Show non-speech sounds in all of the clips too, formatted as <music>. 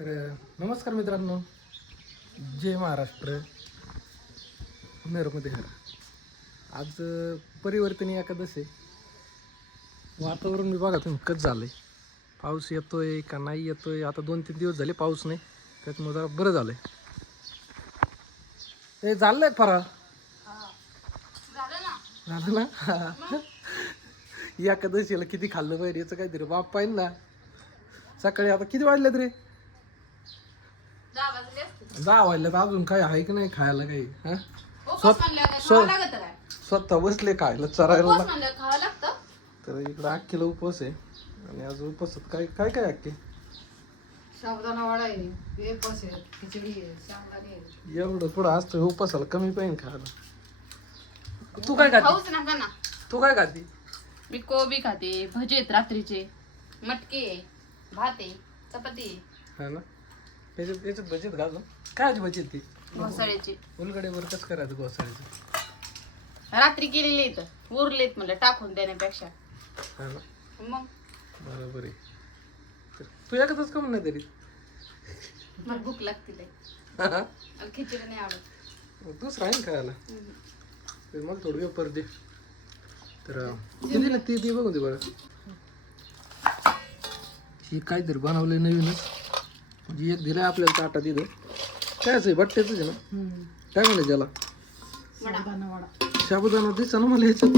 तर नमस्कार मित्रांनो. जय महाराष्ट्र. मेरमध्ये हर आज अं, परिवर्तनी एकादश आहे. वातावरण मी बघा तुम्ही कसं झालंय. पाऊस येतोय का नाही येतोय? आता दोन तीन दिवस झाले पाऊस नाही. त्याच्यामुळे जरा बरं झालंय. ते झालंय फराळ? झालं ना. <laughs> एकादशीला किती खाल्लं पाहिजे याचं काहीतरी बाप पाहिजे ना. सकाळी आता किती वाजलेत रे? दहा वाजल्यात अजून काही आहे की नाही खायला काही हा? स्व- स्वतः बसले खायला चरायला तर इकडं अख्खीला उपवास आहे. आणि आज उपवासात काय काय काय अख्खे? साबुदाणा वडा आहे वेपर्स आहे खिचडी आहे शेंगदाणे आहे. एवढं पुढं असतं उपवासाला कमी पाहिजे खायला. तू काय खाते? ना. तू काय खाते? मी कोबी खाते भजे आहेत रात्रीचे. मटके भात आहे चपाती आहे, हा ना? याच्यात याच्यात भजीत घालून काय भजीत ती? घोसाळ्याची. उलगड्यावर कसं करायचं गोसाळीचं रात्री केलेले इथं. उरलेत म्हणलं टाकून देण्यापेक्षा. हा ना. मग? बरोबर आहे. तर तू एकच कम नाही तरी. मला भूक लागते लय. मला खिचडी नाही आवडत. दुसरं आहे ना खायला. हम्म. तर मला थोडं वेपर दे तर किती ना ती ती बघून दे बरं. हे काहीतरी बनवलंय नवीनच. म्हणजे एक दिलंय आपल्याला ताटात इथं कायच आहे? बट्ट्याच आहे ना? काय म्हणलं त्याला साबुदाणा वडा. साबुदाणा दिसा ना मला ह्याच्यात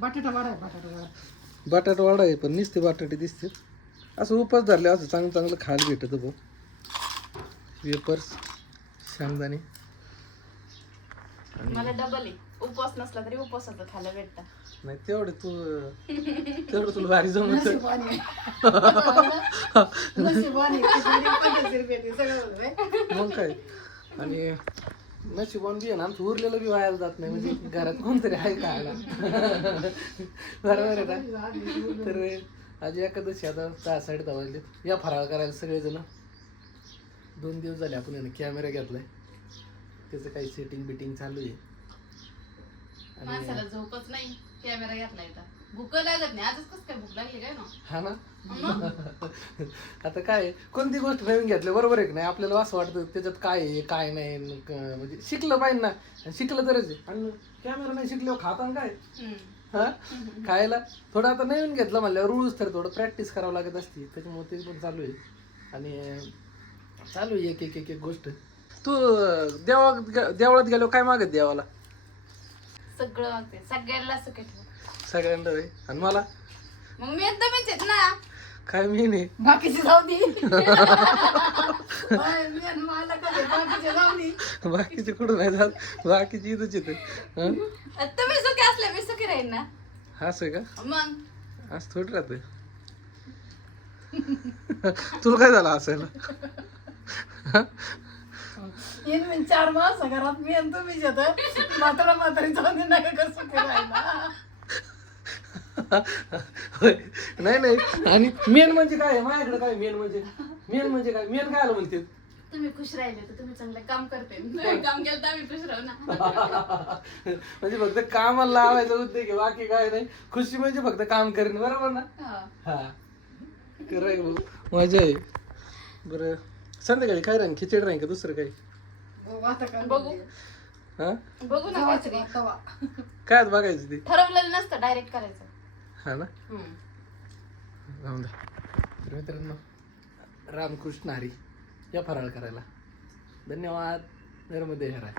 बटाटा वडा आहे बटाटा वडा. बटाटा वाडा आहे पण नुसते बटाटे दिसते. असं उपास धरले असं चांगलं चांगलं खायला भेटत भाऊ वेपर्स शेंगदाणे. मला डबल आहे. उपवास नसला तरी उपवासाचं खायला भेटतं. नाही तेवढे तू तेवढं तुला भारी जमत. मग काय? आणि नशिबान बी आहे ना आमचं उरलेलं बी व्हायला जात नाही म्हणजे घरात कोणतरी आहे खायला बरोबर आहे ना? तर आज एकादशी आता दहा साडे दहा वाजले या फराळ करायला सगळेजण. दोन दिवस झाले आपण आहे ना कॅमेरा घेतलाय. त्याचं काही सेटिंग बिटिंग चालू आहे. आणि माणसाला झोपच नाही. कॅमेरा घेतला इथं. भूक लागत नाही. आजच कसं काय भूक लागली काय ना? हा ना? मग? <laughs> आता काय कोणती गोष्ट नवीन घेतली? बरोबर आहे की नाही? आपल्याला असं वाटतं त्याच्यात काय आहे काय नाही न क- म्हणजे शिकलं पाहिजे ना. शिकलं तरच आहे. आणि कॅमेरा नाही शिकल्यावर खाताना काय? हम्म. हा? खायला? थोडं आता नवीन घेतलं म्हणल्यावर रुळच तर थोडं प्रॅक्टिस करावं लागत असते. त्याच्यामुळे ते पण चालू आहे. आणि चालू आहे एक एक एक एक गोष्ट. तू देवा देवळात गेलो काय मागत देवाला? सगळं मागते सगळ्यांना ठेव सगळ्यांना होय. आणि मला? मग मी एकदमच आहेत ना. काय मी नाही. बाकीची जाऊ दे. <laughs> बाय, मी आणि मला कधी बाकीचे जाऊ दे. बाकीचे कुठं नाही जात. बाकीची इथंच येते हं? तुम्ही सुखी असले मी सुखी राहीन ना. असं का? मग? आज थोडी राहते तुला काय झालं असायला? येईन मी चार मास घरात. मी आणि तुम्ही येतं म्हातारा म्हातारी दे नका कसं करायला होय. नाही नाही. आणि मेन म्हणजे काय आहे? माझ्याकडे काय मेन म्हणजे? मेन म्हणजे काय? मेन काय आलं म्हणते? तुम्ही खुश राहिले तर तुम्ही चांगलं काम करते. काम केलं तर आम्ही खुश राहू ना. म्हणजे फक्त कामाला लावायचा उद्योग आहे बाकी काय नाही. खुशी म्हणजे फक्त काम करेन बरोबर ना? हा. हा. खरं भाऊ. मजा आहे. बरं. संध्याकाळी काय राहीन खिचडी राहीन का दुसरं काही? बघू आता काय बघू. हा? बघू ना काहीतरी. काय आता बघायचं ते? ठरवलेलं नसतं डायरेक्ट करायचं. हा ना? हम्म. जाऊन द्या. तर मित्रांनो रामकृष्ण हरी या फराळ करायला. धन्यवाद. नर्मदे हराय.